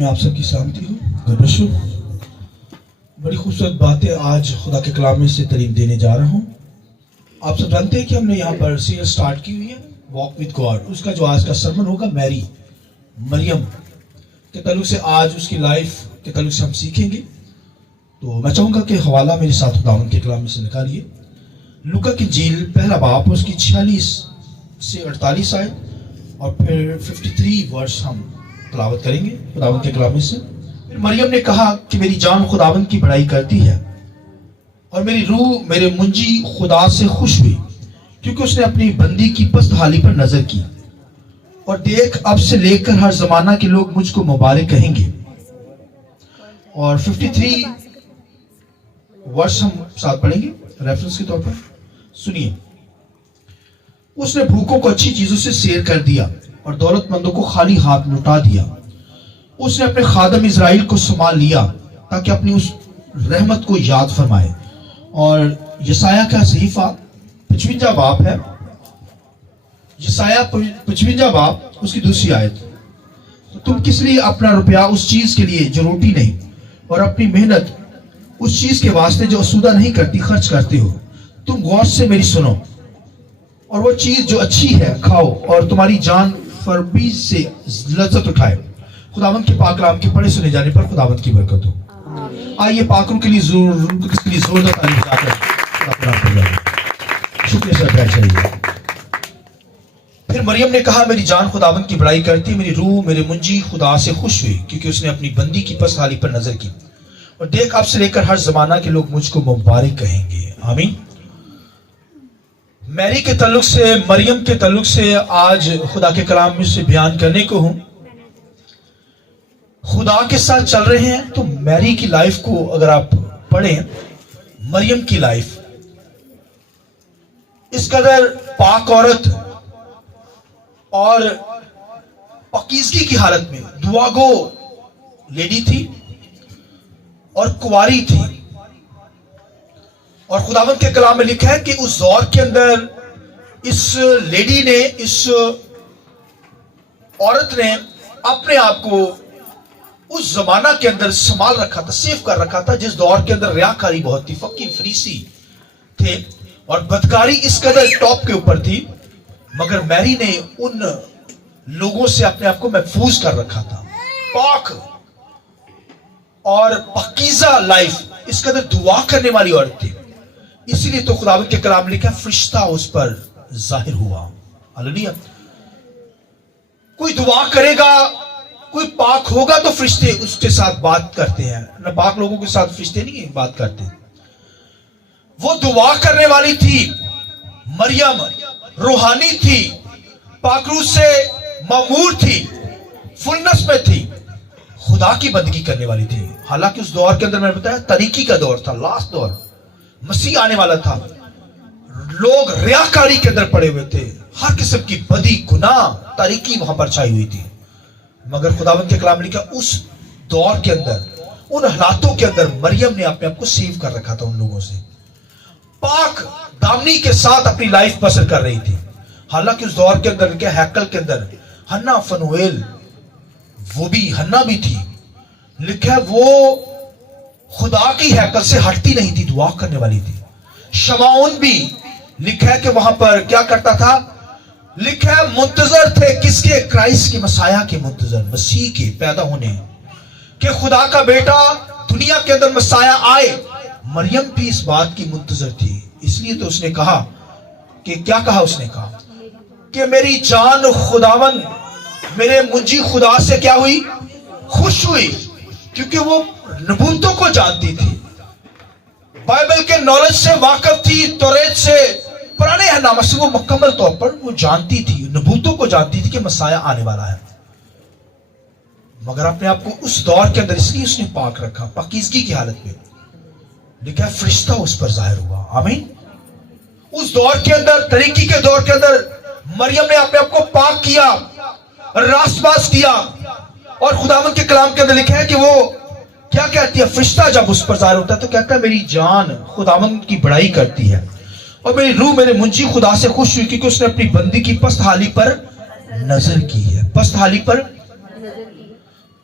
میں آپ سب کی سلامتی ہو. Good bless you. بڑی خوبصورت باتیں آج خدا کے کلام میں سے تعلیم دینے جا رہا ہوں. آپ سب جانتے ہیں کہ ہم نے یہاں پر سیریز سٹارٹ کی ہوئی ہے واک وتھ گاڈ. اس کا جو آج کا سرمن ہوگا مریم کے تعلق سے، آج اس کی لائف کے تعلق سے ہم سیکھیں گے. تو میں چاہوں گا کہ حوالہ میرے ساتھ خداوند کے کلام میں سے نکالیے. لوکا کی انجیل پہلا باب اس کی 46 سے 48 آئے اور پھر 53 ورس ہم تلاوت کریں گے خداوند کے کلام میں سے. پھر مریم نے کہا کہ میری جان خداوند کی بڑائی کرتی ہے اور میری روح میرے منجی خدا سے خوش ہوئی، کیونکہ اس نے اپنی بندی کی پست حالی پر نظر کی. اور دیکھ اب سے لے کر ہر زمانہ کے لوگ مجھ کو مبارک کہیں گے. اور 53 ورس ہم ساتھ پڑھیں گے ریفرنس کے طور پر. سنیے. اس نے بھوکوں کو اچھی چیزوں سے سیر کر دیا اور دولت مندوں کو خالی ہاتھ لٹا دیا. اس نے اپنے خادم اسرائیل کو سنبھال لیا تاکہ اپنی اس رحمت کو یاد فرمائے. اور یسایہ کا صحیفہ 55 باب ہے. یسایہ 55 باب اس کی دوسری آیت. تم کس لیے اپنا روپیہ اس چیز کے لیے جو روٹی نہیں اور اپنی محنت اس چیز کے واسطے جو اسودہ نہیں کرتی خرچ کرتے ہو؟ تم غور سے میری سنو اور وہ چیز جو اچھی ہے کھاؤ اور تمہاری جان فربی سے لذت اٹھائے. خداوند کے پاک کلام کے پڑھے سنے جانے پر خداوند کی برکت ہو. آئیے پاک روح کے لیے زوردار تعریف بتا کر شکریہ سر بیٹھ جائیے. پھر مریم نے کہا میری جان خداوند کی بڑائی کرتی، میری روح میرے منجی خدا سے خوش ہوئی، کیونکہ اس نے اپنی بندی کی پست حالی پر نظر کی. اور دیکھ اب سے لے کر ہر زمانہ کے لوگ مجھ کو مبارک کہیں گے. آمین. میری کے تعلق سے، مریم کے تعلق سے آج خدا کے کلام میں سے بیان کرنے کو ہوں. خدا کے ساتھ چل رہے ہیں تو میری کی لائف کو اگر آپ پڑھیں، مریم کی لائف اس قدر پاک عورت اور پاکیزگی کی حالت میں دعا گو لیڈی تھی اور کنواری تھی. اور خداوند کے کلام میں لکھا ہے کہ اس دور کے اندر اس لیڈی نے، اس عورت نے اپنے آپ کو اس زمانہ کے اندر سنبھال رکھا تھا، سیف کر رکھا تھا جس دور کے اندر ریاکاری بہت تھی، فقیر فریسی تھے اور بدکاری اس قدر ٹاپ کے اوپر تھی. مگر میری نے ان لوگوں سے اپنے آپ کو محفوظ کر رکھا تھا. پاک اور پاکیزہ لائف، اس قدر دعا کرنے والی عورت تھی. اسی لیے تو خداوند کے کلام لکھا فرشتہ اس پر ظاہر ہوا. ہلیلویا. کوئی دعا کرے گا، کوئی پاک ہوگا تو فرشتے اس کے ساتھ بات کرتے ہیں. نہ پاک لوگوں کے ساتھ فرشتے نہیں بات کرتے. وہ دعا کرنے والی تھی. مریم روحانی تھی، پاک روح سے معمور تھی، فلنس میں تھی، خدا کی بندگی کرنے والی تھی. حالانکہ اس دور کے اندر میں نے بتایا تاریکی کا دور تھا، لاسٹ دور، مسیح آنے والا تھا. لوگ ریاکاری کے اندر پڑے ہوئے تھے، ہر قسم کی بدی گناہ تاریکی وہاں پر چھائی ہوئی تھی. مگر خداوند کے کلام لکھا اس دور کے اندر، ان حالاتوں کے اندر مریم نے اپنے آپ کو سیو کر رکھا تھا. ان لوگوں سے پاک دامنی کے ساتھ اپنی لائف بسر کر رہی تھی. حالانکہ اس دور کے اندر کیا ہیکل کے اندر ہنا فنویل، وہ بھی ہنا بھی تھی. لکھا ہے وہ خدا کی ہیکل سے ہٹتی نہیں تھی، دعا کرنے والی تھی. شمعون بھی لکھا ہے کہ وہاں پر کیا کرتا تھا، لکھا ہے منتظر تھے کس کے؟ کرائسٹ کے، مسیح کے منتظر، مسیح کے پیدا ہونے، کہ خدا کا بیٹا دنیا کے اندر مسیح آئے. مریم بھی اس بات کی منتظر تھی. اس لیے تو اس نے کہا کہ کیا کہا؟ اس نے کہا کہ میری جان خداوند میرے منجی خدا سے کیا ہوئی؟ خوش ہوئی. کیونکہ وہ نبوتوں کو جانتی تھی، بائبل کے نالج سے واقف تھی، توریت سے، پرانے نامہ سے وہ مکمل طور پر وہ جانتی تھی، نبوتوں کو جانتی تھی کہ مسیح آنے والا ہے. مگر اپنے آپ کو اس دور کے اندر اس لیے اس نے پاک رکھا، پاکیزگی کی حالت میں. لکھا ہے فرشتہ اس پر ظاہر ہوا. آمین. اس دور کے اندر، طریقی کے دور کے اندر مریم نے اپنے آپ کو پاک کیا، راست باز کیا. اور خداوند کے کلام کے اندر لکھا ہے کہ وہ کیا کہتی ہے؟ فرشتہ جب اس پر ظاہر ہوتا ہے تو کہتا ہے میری جان خداوند کی بڑائی کرتی ہے اور میری روح میرے منجی خدا سے خوش ہوئی، کیونکہ اس نے اپنی بندی کی پست حالی پر نظر کی ہے. پست حالی پر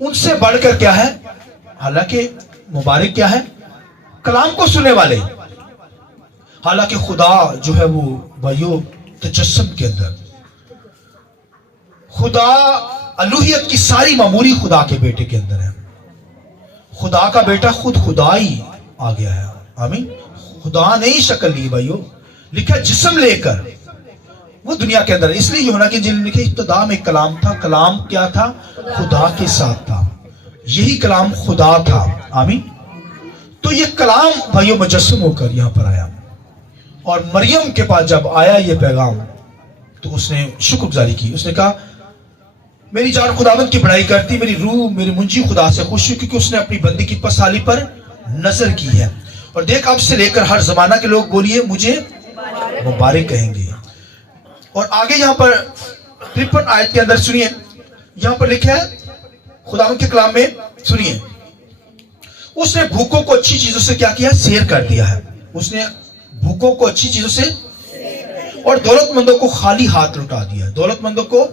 ان سے بڑھ کر کیا ہے, حالانکہ مبارک کیا ہے, کلام کو سننے والے. حالانکہ خدا جو ہے وہ بھائیو تجسم کے اندر, خدا الوہیت کی ساری معمولی خدا کے بیٹے کے اندر ہے. خدا کا بیٹا خود خدا ہی آ گیا ہے. آمین. خدا نے ہی شکل لی بھائیو, لکھا جسم لے کر وہ دنیا کے اندر. اس لیے یوحنا کی انجیل میں لکھا ابتدا میں کلام تھا, کلام کیا تھا, خدا کے ساتھ تھا, یہی کلام خدا تھا. آمین. تو یہ کلام بھائیو مجسم ہو کر یہاں پر آیا, اور مریم کے پاس جب آیا یہ پیغام تو اس نے شکر گزاری کی. اس نے کہا میری جان خداوند کی بڑائی کرتی, میری روح میری منجی خدا سے خوش ہوئی, کیونکہ اس نے اپنی بندی کی پسالی پر نظر کی ہے. اور دیکھ اب سے لے کر ہر زمانہ کے لوگ بولیے مجھے مبارک کہیں گے. اور آگے یہاں پر 53 آیت کے اندر سنیے, یہاں پر لکھا ہے خداوند کے کلام میں, سنیے, اس نے بھوکوں کو اچھی چیزوں سے کیا کیا, سیر کر دیا ہے. اس نے بھوکوں کو اچھی چیزوں سے اور دولت مندوں کو خالی ہاتھ لٹا دیا. دولت مندوں کو,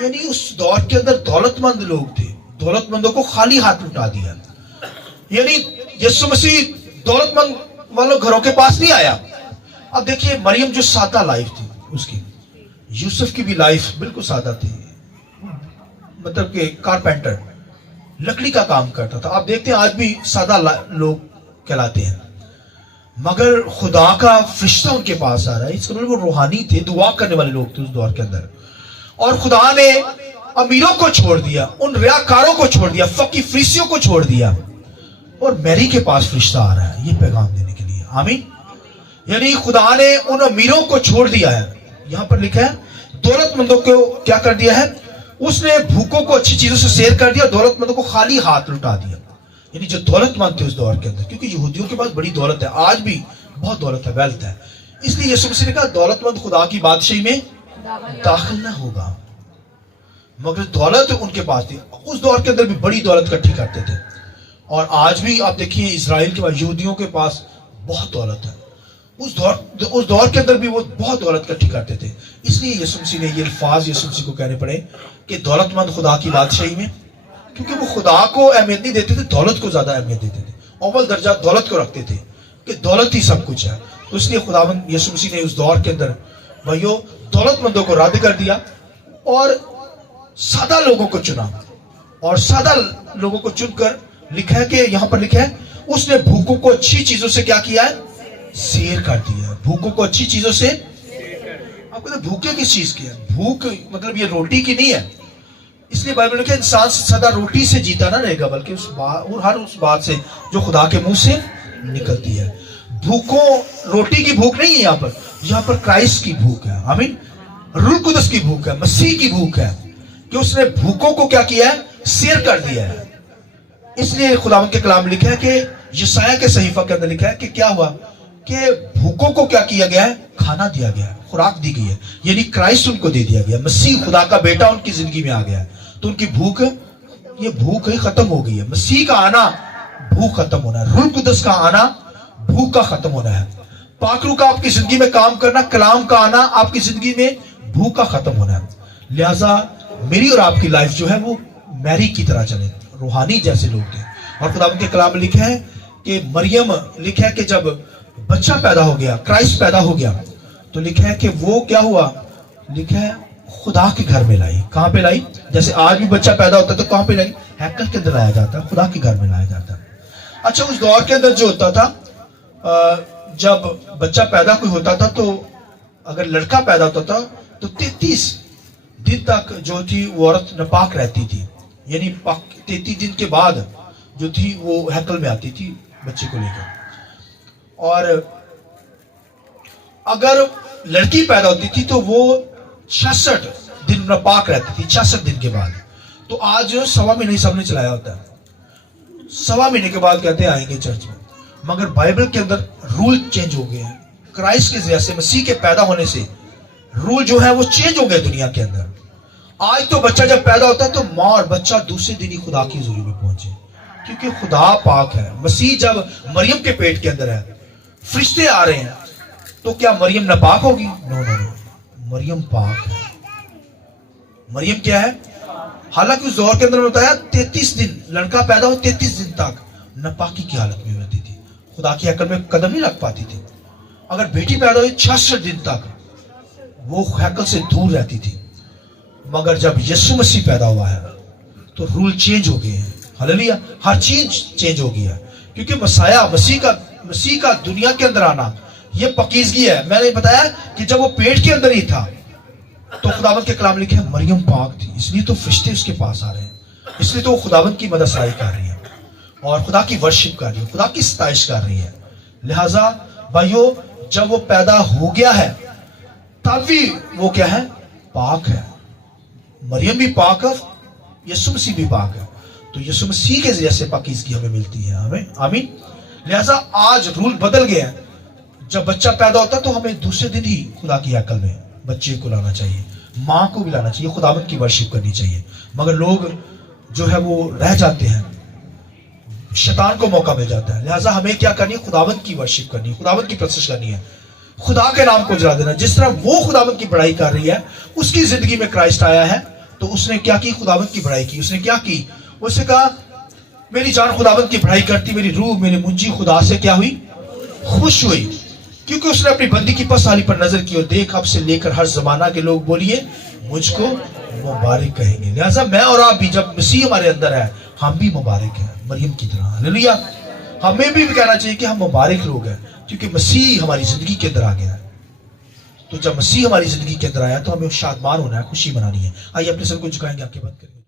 یعنی اس دور کے اندر دولت مند لوگ تھے, دولت مندوں کو خالی ہاتھ لٹا دیا. یعنی یسوع مسیح دولت مند والوں گھروں کے پاس نہیں آیا. اب دیکھیے مریم جو سادہ لائف تھی اس کی, یوسف کی بھی لائف بالکل سادہ تھی, مطلب کہ کارپینٹر, لکڑی کا کام کرتا تھا. آپ دیکھتے ہیں آج بھی سادہ لوگ کہلاتے ہیں, مگر خدا کا فرشتہ ان کے پاس آ رہا ہے. اس کا مطلب وہ روحانی تھے, دعا کرنے والے لوگ تھے اس دور کے اندر. اور خدا نے امیروں کو چھوڑ دیا, ان ریاکاروں کو چھوڑ دیا, فقی فریسیوں کو چھوڑ دیا, اور میری کے پاس فرشتہ آ رہا ہے یہ پیغام دینے کے لیے. آمین. یعنی خدا نے ان امیروں کو چھوڑ دیا ہے. یہاں پر لکھا ہے دولت مندوں کو کیا کر دیا ہے, اس نے بھوکوں کو اچھی چیزوں سے سیر کر دیا, دولت مندوں کو خالی ہاتھ لٹا دیا. یعنی جو دولت مند تھے اس دور کے اندر, کیونکہ یہودیوں کے پاس بڑی دولت ہے, آج بھی بہت دولت ہے, ویلتھ ہے, اس لیے یسوع مسیح نے کہا دولت مند خدا کی بادشاہی میں داخل نہ ہوگا. مگر دولت ان کے پاس تھی. اس دور کے اندر بھی بڑی دولت اکٹھی کرتے تھے, اور آج بھی آپ دیکھیے اسرائیل کے پاس, یہودیوں کے پاس بہت دولت ہے. اس دور کے اندر بھی وہ بہت دولت اکٹھی کرتے تھے. اس لیے یسوع مسیح نے یہ الفاظ یسوع مسیح کو کہنے پڑے کہ دولت مند خدا کی بادشاہی میں, کیونکہ وہ خدا کو اہمیت نہیں دیتے تھے, دولت کو زیادہ اہمیت دیتے تھے, اول درجہ دولت کو رکھتے تھے کہ دولت ہی سب کچھ ہے. تو اس لیے خداوند یسوع مسیح نے اس دور کے اندر بھائیو دولت مندوں کو رد کر دیا اور سادہ لوگوں کو چنا. اور سادہ لوگوں کو چن کر لکھا ہے کہ یہاں پر لکھا ہے اس نے بھوکوں کو اچھی چیزوں سے کیا کیا ہے, سیر کر دیا. بھوکوں کو اچھی چیزوں سے, آپ کہتے ہیں بھوکے کس چیز کی ہے, بھوک مطلب یہ روٹی کی نہیں ہے. اس لیے بائبل میں کہ انسان سدا روٹی سے جیتا نہ رہے گا, بلکہ اس بات اور ہر اس بات سے جو خدا کے منہ سے نکلتی ہے. بھوکوں روٹی کی بھوک نہیں ہے, یہاں پر کرائسٹ کی بھوک ہے. آمین. روح القدس کی بھوک ہے, مسیح کی بھوک ہے, کہ اس نے بھوکوں کو کیا کیا ہے, سیر کر دیا ہے. اس لیے خداوند کے کلام لکھا ہے کہ یسایہ کے صحیفہ کے اندر لکھا ہے کہ کیا ہوا, کہ بھوکوں کو کیا کیا گیا ہے, کھانا دیا گیا ہے, خوراک دی گئی ہے. یعنی کرائسٹ ان کو دے دیا گیا, مسیح خدا کا بیٹا ان کی زندگی میں آ گیا ہے. تو ان کی بھوک, یہ بھوک ہی ختم ہو گئی ہے. مسیح کا آنا بھوک ختم ہونا ہے, روح القدس کا آنا بھوک کا ختم ہونا ہے, پاک روح کا آپ کی زندگی میں کام کرنا, کلام کا آنا آپ کی زندگی میں بھوک کا ختم ہونا ہے. لہٰذا میری اور آپ کی لائف جو ہے وہ میری کی طرح چلے, روحانی جیسے لوگ تھے. اور خدا کے کلام میں لکھا ہے کہ مریم, لکھا ہے کہ جب بچہ پیدا ہو گیا, کرائسٹ پیدا ہو گیا, تو لکھا ہے کہ وہ کیا ہوا, لکھا ہے خدا کے گھر میں لائی. کہاں پہ لائی, جیسے آج بھی بچہ پیدا ہوتا ہے تو کہاں پہ لائی, ہیکل کے اندر لایا جاتا ہے, خدا کے گھر میں لایا جاتا ہے. اچھا اس دور کے اندر جو ہوتا تھا, جب بچہ پیدا کوئی ہوتا تھا تو اگر لڑکا پیدا ہوتا تھا تو 33 دن تک جو تھی وہ عورت ناپاک رہتی تھی. یعنی 33 دن کے بعد جو تھی وہ ہیکل میں آتی تھی بچے کو لے کر. اور اگر لڑکی پیدا ہوتی تھی تو وہ 66 دن ناپاک رہتی تھی, 66 دن کے بعد. تو آج 1.25 مہینے سب نے چلایا ہوتا ہے, 1.25 مہینے کے بعد کہتے ہیں آئیں گے چرچ میں. مگر بائبل کے اندر رول چینج ہو گئے ہیں. کرائسٹ کے ذریعے سے, مسیح کے پیدا ہونے سے رول جو ہے وہ چینج ہو گئے دنیا کے اندر. آج تو بچہ جب پیدا ہوتا ہے تو ماں اور بچہ دوسرے دن ہی خدا کی حضوری میں پہنچے, کیونکہ خدا پاک ہے. مسیح جب مریم کے پیٹ کے اندر ہے, فرشتے آ رہے ہیں, تو کیا مریم ناپاک ہوگی؟ نو, مریم پاک ہے. مریم کیا ہے؟ حالانکہ اس دور کے اندر بتایا 33 دن لڑکا پیدا ہو 33 دن تک ناپاکی کی حالت میں رہتی تھی, خدا کی ہیکل میں قدم نہیں رکھ پاتی تھی. اگر بیٹی پیدا ہوئی 66 دن تک وہ ہیکل سے دور رہتی تھی. مگر جب یسوع مسیح پیدا ہوا ہے تو رول چینج ہو گئے ہیں. ہلیلویا, ہر چیز چینج ہو گیا ہے, کیونکہ مسیح کا دنیا کے اندر آنا یہ پاکیزگی ہے. میں نے بتایا کہ جب وہ پیٹ کے اندر ہی تھا تو خداوند کے کلام لکھے مریم پاک تھی, اس لیے تو فرشتے اس کے پاس آ رہے ہیں, اس لیے تو وہ خداوند کی مدد سرائی کر رہی ہے اور خدا کی ورشپ کر رہی ہے, خدا کی ستائش کر رہی ہے. لہٰذا بھائیو, جب وہ پیدا ہو گیا ہے تب بھی وہ کیا ہے, پاک ہے. مریم بھی پاک ہے, یسوع مسیح بھی پاک ہے. تو یسوع مسیح کے ذریعے سے پاکیزگی ہمیں ملتی ہے. ہمیں آمین. لہٰذا آج رول بدل گیا ہے. جب بچہ پیدا ہوتا ہے تو ہمیں دوسرے دن ہی خدا کی عقل میں بچے کو لانا چاہیے, ماں کو بھی لانا چاہیے, خداوند کی ورشپ کرنی چاہیے. مگر لوگ جو ہے وہ رہ جاتے ہیں, شیطان کو موقع مل جاتا ہے. لہٰذا ہمیں کیا کرنی ہے, خداوند کی ورشپ کرنی ہے, خداوند کی پرستش کرنی ہے, خدا کے نام کو جلا دینا. جس طرح وہ خداوند کی بڑائی کر رہی ہے, اس کی زندگی میں کرائسٹ آیا ہے تو اس نے کیا کی, خداوند کی بڑائی کی. اس نے کیا کی, اس نے کہا میری جان خداوند کی بڑائی کرتی, میری روح میری منجی خدا سے کیا ہوئی, خوش ہوئی, کیونکہ اس نے اپنی بندی کی پسالی پر نظر کی اور دیکھ اب سے لے کر ہر زمانہ کے لوگ بولیے مجھ کو مبارک کہیں گے. لہٰذا میں اور آپ بھی جب مسیح ہمارے اندر ہے ہم بھی مبارک ہیں مریم کی طرح. ہلیلویا. ہمیں بھی کہنا چاہیے کہ ہم مبارک لوگ ہیں کیونکہ مسیح ہماری زندگی کے اندر آ گیا ہے. تو جب مسیح ہماری زندگی کے اندر آیا تو ہمیں شادمان ہونا ہے, خوشی منانی ہے. آئیے اپنے سر کو جھکائیں گے, آنکھیں بند کریں گے.